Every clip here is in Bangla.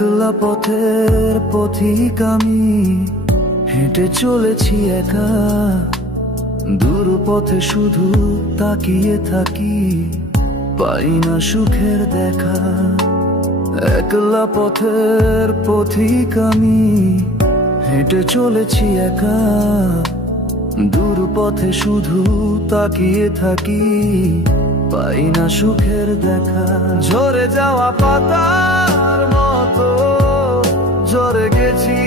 একলা পথের পথিক আমি, হেঁটে চলেছি একা। দূর পথে শুধু তাকিয়ে থাকি, পাই না সুখের দেখা। একলা পথের পথিক আমি, হেঁটে চলেছি একা। দূর পথে শুধু তাকিয়ে থাকি, পাই না সুখের দেখা। ঝরে যাওয়া পাতার মতো ঝরে গেছি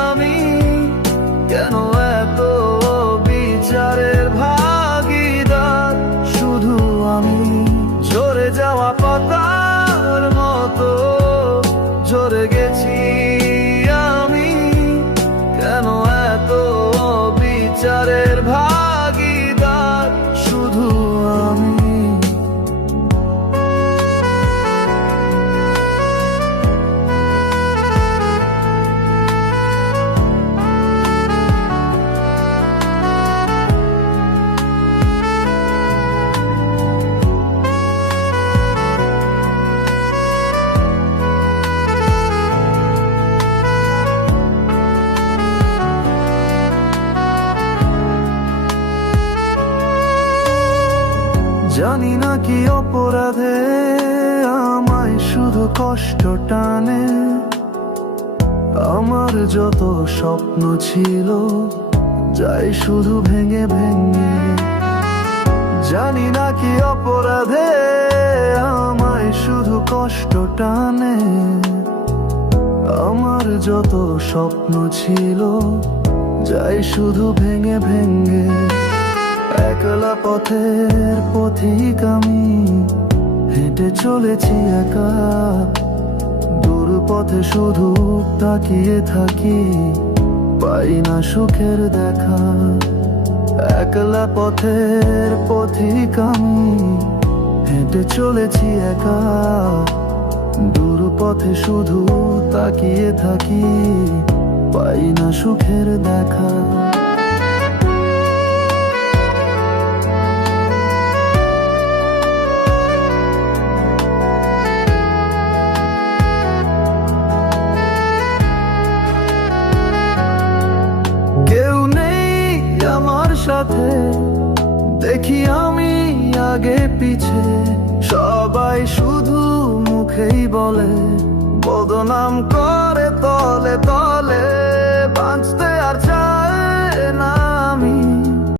আমি, কেন এত বিচারের ভাগীদার শুধু আমি। ঝরে যাওয়া পাতার মতো ঝরে গেছি আমি, কেন এত বিচারের ভাগীদার শুধু আমি। জানি না কি অপরাধে আমায় শুধু কষ্ট টানে। আমার যত স্বপ্ন ছিল যায় শুধু ভেঙে ভেঙে। জানি না কি অপরাধে আমায় শুধু কষ্ট টানে। আমার যত স্বপ্ন ছিল যায় শুধু ভেঙে ভেঙে। একলা পথের পথিক আমি, হেঁটে চলেছি একা। দূর পথে শুধু তাকিয়ে থাকি, পাই না সুখের দেখা। একলা পথের পথিক আমি, হেঁটে চলেছি একা। দূর পথে শুধু তাকিয়ে থাকি, পাই না সুখের দেখা। কেউ নেই আমার সাথে, দেখি আমি আগে পিছে। সবাই শুধু মুখেই বলে, বদনাম করে তলে তলে।